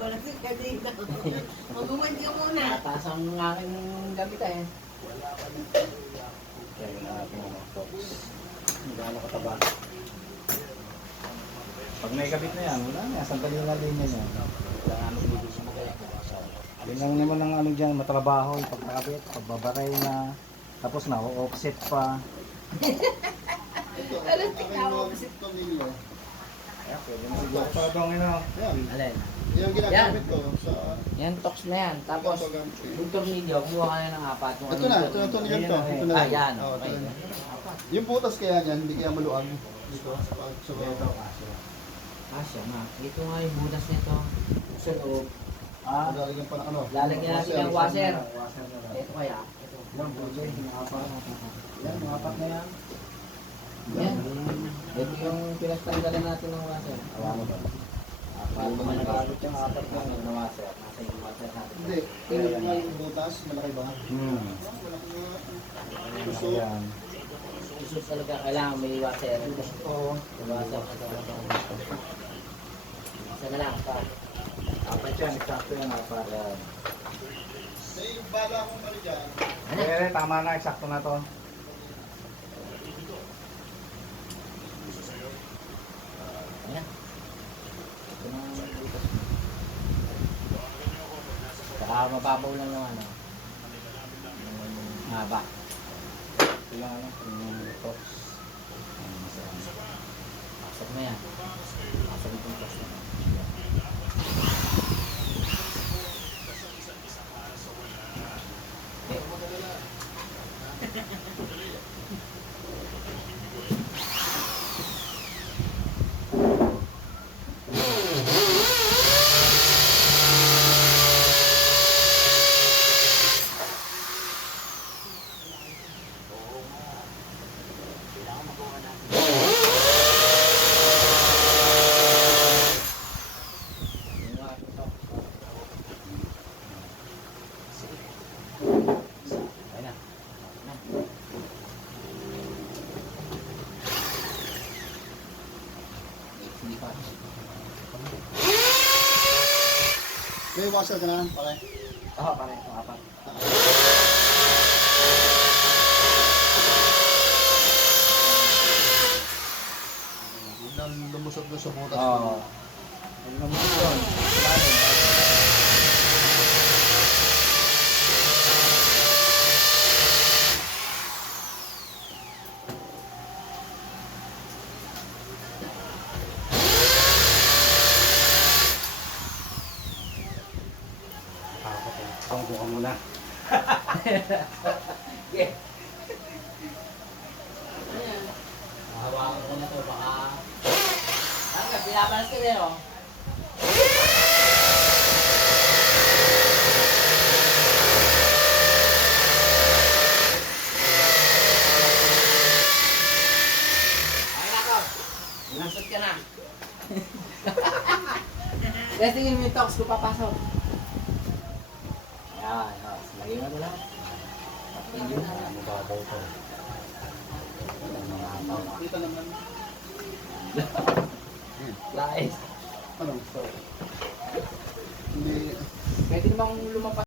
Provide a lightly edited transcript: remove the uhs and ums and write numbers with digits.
Balasig ka dito. Mag-umad ka muna. Mataas ang aking gamit eh. Kaya na natin mga box. Hindi gaano kataba. Pag may kabit na yan, wala na. Sandali na linya niya. Wala namin bibigyan mo kaya. Tingnan naman ng ano dyan, matrabaho, yung pagkakabit, pagbabaray na. Tapos na, offset pa. Ito, akin yung tornilyo. Kaya pwede na siguro. Parang ino. Yan. Alin? Yung ginagamit ko sa... Yan, tox na yan. Tapos, yung tornilyo, kumuha ka na ng apat. Yung Ito na, ito na tornilyo to. Ito na. Yan. Oo, Okay. ito na. Yung butas kaya niyan, hindi kaya maluag. Dito, sa Asya na. Ito nga yung butas nito. Sa loob. lalagyan pa ng ano. Lalagyan natin ng washer. Washer na lang. Ito kaya. Yan, pwede. Yan, mga apat na yan. Yan. Ito yung pinagtanggalan natin ng washer. Awa mo ba? Para naman Nagkakabit yung apat na yan. ng washer. Nasa yung washer natin. Hindi, tingnan nga yung butas, malaki ba? Malaki nga. Puso. Yan. Isus talaga kailangan may washer. Oo. May washer. Isa na lang. Pa. Apat yan, eksakto yan, apat. Yan. May bala akong ano dyan. Eh, tama na, eksakto na to. Ayan. Ito na ang butas. Saka mababaw lang yung ano. Yung haba. Ito yung ano, yung box. Pasok mo yan. Pasok itong box na. Ayan na. Hindi pa. May washer ka na, pare. Oo, pare. Ito, apat. Yun ang lumusot na sa butas. Oo. Ano naman yun? Tunggu ka muna. Yeah. Hawakan ko na to, baka... Hanggang, pinapalas ka din, oh. Ay, nako. Nasot ka na. Testingin mo yung talks ko papasok. Ayan, oh. Lagay mo na lang. Hindi na. Mababaw to. Kita naman. Lais. Ano? Hindi. Pwede namang lumapas.